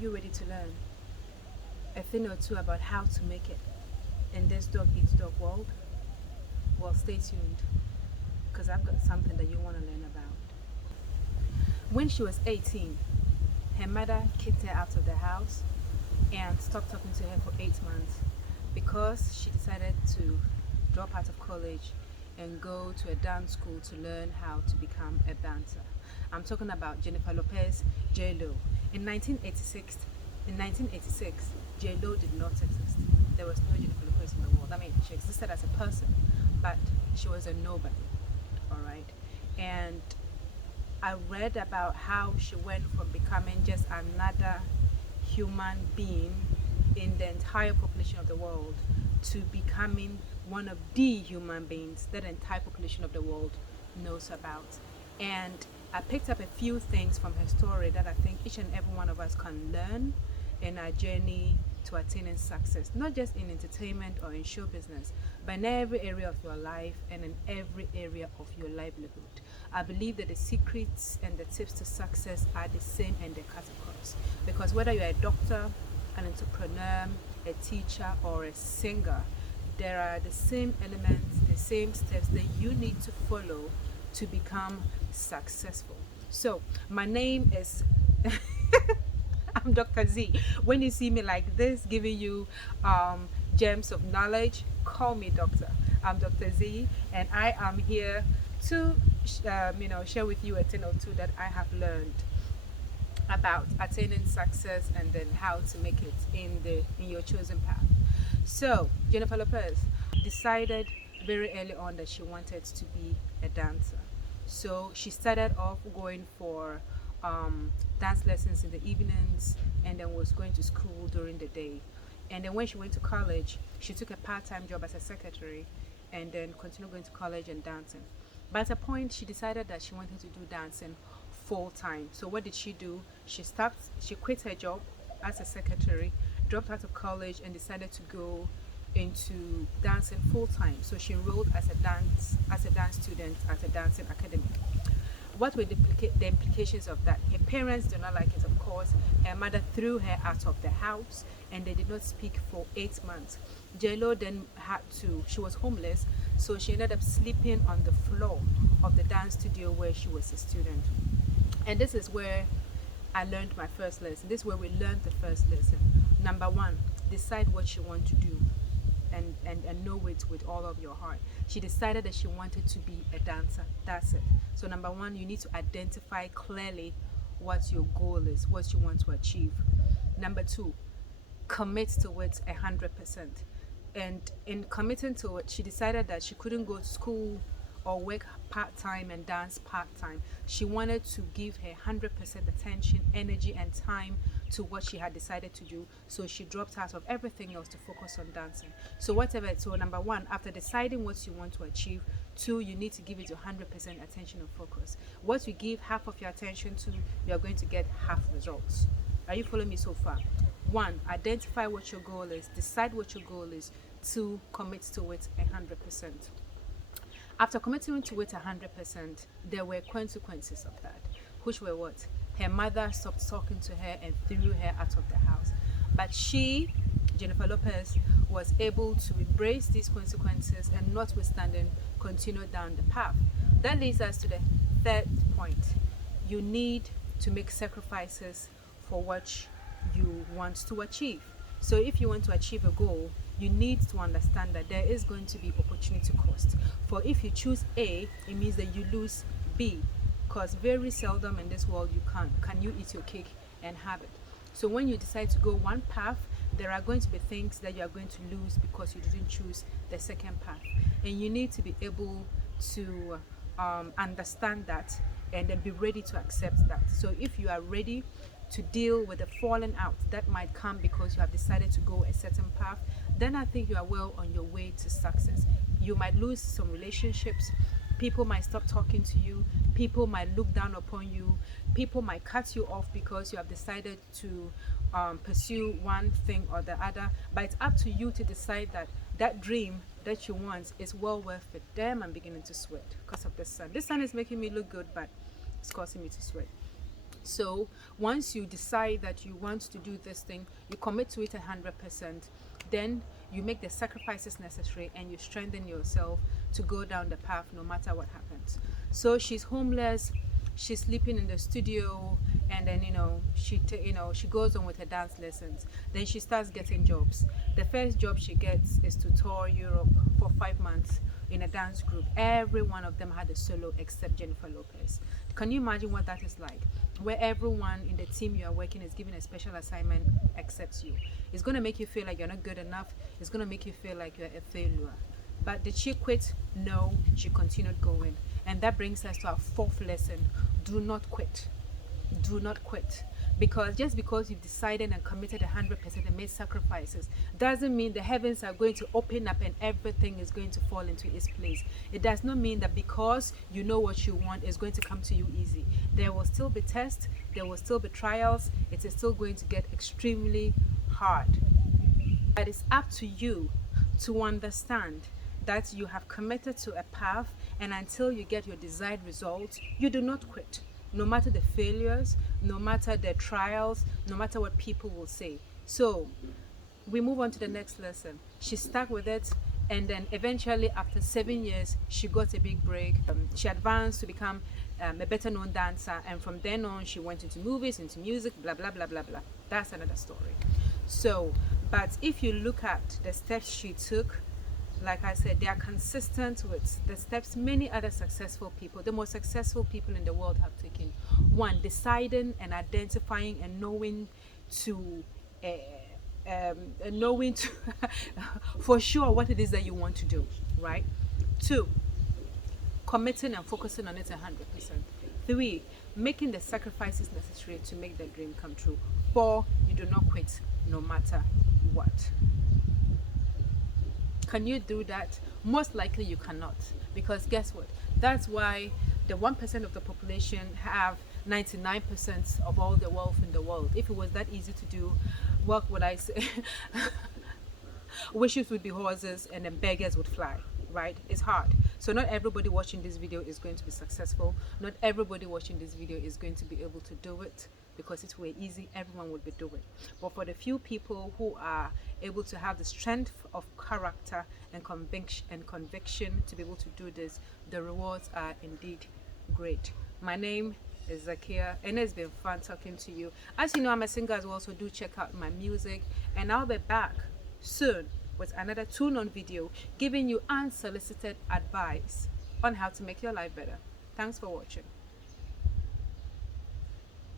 you ready to learn a thing or two about how to make it in this dog eats dog world? Well, stay tuned because I've got something that you want to learn about. When she was 18, her mother kicked her out of the house and stopped talking to her for 8 months because she decided to drop out of college and go to a dance school to learn how to become a dancer. I'm talking about Jennifer Lopez, J-Lo. In 1986, J-Lo did not exist. There was no Jennifer Lopez in the world. I mean, she existed as a person, but she was a nobody, all right? And I read about how she went from becoming just another human being in the entire population of the world to becoming one of the human beings that the entire population of the world knows about. And I picked up a few things from her story that I think each and every one of us can learn in our journey to attaining success, not just in entertainment or in show business, but in every area of your life and in every area of your livelihood. I believe that the secrets and the tips to success are the same and they cut across. Because whether you're a doctor, an entrepreneur, a teacher, or a singer, there are the same elements, the same steps that you need to follow to become successful. So, my name is I'm Dr. Z. When you see me like this, giving you gems of knowledge, call me doctor. I'm Dr. Z, and I am here to share with you a thing or two that I have learned about attaining success and then how to make it in your chosen path. So Jennifer Lopez decided very early on that she wanted to be a dancer. So she started off going for dance lessons in the evenings and then was going to school during the day. And then when she went to college, she took a part-time job as a secretary and then continued going to college and dancing. But at a point, she decided that she wanted to do dancing full-time. So what did she do? She quit her job as a secretary, dropped out of college and decided to go into dancing full-time. So she enrolled as a dance student at a dancing academy. What were the implications of that? Her parents did not like it, of course. Her mother threw her out of the house and they did not speak for 8 months. J-Lo then she was homeless, so she ended up sleeping on the floor of the dance studio where she was a student. And this is where I learned my first lesson. This is where we learned the first lesson. Number one, decide what you want to do and know it with all of your heart. She decided that she wanted to be a dancer. That's it. So number one, you need to identify clearly what your goal is, what you want to achieve. Number two, commit to it 100%. And in committing to it, she decided that she couldn't go to school or work part-time and dance part-time. She wanted to give her 100% attention, energy, and time to what she had decided to do. So she dropped out of everything else to focus on dancing. So number one, after deciding what you want to achieve, two, you need to give it your 100% attention and focus. What you give half of your attention to, you're going to get half results. Are you following me so far? One, identify what your goal is, decide what your goal is. Two, commit to it 100%. After committing to it 100%, there were consequences of that, which were what? Her mother stopped talking to her and threw her out of the house. But she, Jennifer Lopez, was able to embrace these consequences and notwithstanding, continue down the path. That leads us to the third point. You need to make sacrifices for what you want to achieve. So if you want to achieve a goal, you need to understand that there is going to be opportunity cost. For if you choose A, it means that you lose B, because very seldom in this world can you eat your cake and have it. So when you decide to go one path, there are going to be things that you are going to lose because you didn't choose the second path. And you need to be able to understand that and then be ready to accept that. So if you are ready to deal with the falling out that might come because you have decided to go a certain path, then I think you are well on your way to success. You might lose some relationships, people might stop talking to you, people might look down upon you, people might cut you off because you have decided to pursue one thing or the other, but it's up to you to decide that that dream that you want is well worth it. Damn, I'm beginning to sweat because of the sun. This sun is making me look good, but it's causing me to sweat. So once you decide that you want to do this thing, you commit to it 100%, then you make the sacrifices necessary and you strengthen yourself to go down the path no matter what happens. So she's homeless, she's sleeping in the studio, and then she goes on with her dance lessons. Then she starts getting jobs. The first job she gets is to tour Europe for 5 months in a dance group. Every one of them had a solo except Jennifer Lopez. Can you imagine what that is like, where everyone in the team you are working is given a special assignment except you? It's going to make you feel like you're not good enough. It's going to make you feel like you're a failure. But did she quit? No, she continued going. And that brings us to our fourth lesson. Do not quit. Do not quit. Because just because you've decided and committed 100% and made sacrifices doesn't mean the heavens are going to open up and everything is going to fall into its place. It does not mean that because you know what you want, it's going to come to you easy. There will still be tests, there will still be trials, it is still going to get extremely hard. But it's up to you to understand that you have committed to a path, and until you get your desired results, you do not quit. No matter the failures, no matter the trials, no matter what people will say. So we move on to the next lesson. She stuck with it, and then eventually after 7 years she got a big break. She advanced to become a better known dancer, and from then on she went into movies, into music, blah blah blah blah blah. That's another story. So but if you look at the steps she took, like I said, they are consistent with the steps many other successful people, the most successful people in the world, have taken. One, deciding and identifying and knowing to for sure what it is that you want to do, right? Two, committing and focusing on it 100%. Three, making the sacrifices necessary to make the dream come true. Four, you do not quit no matter what. Can you do that? Most likely you cannot, because guess what? That's why the 1% of the population have 99% of all the wealth in the world. If it was that easy to do, what would I say? Wishes would be horses and then beggars would fly, right? It's hard. So not everybody watching this video is going to be successful. Not everybody watching this video is going to be able to do it, because if it were easy, everyone would be doing it. But for the few people who are able to have the strength of character and conviction to be able to do this, the rewards are indeed great. My name is Zakia, and it's been fun talking to you. As you know, I'm a singer as well, so do check out my music, and I'll be back soon with another tune-on video giving you unsolicited advice on how to make your life better. Thanks for watching.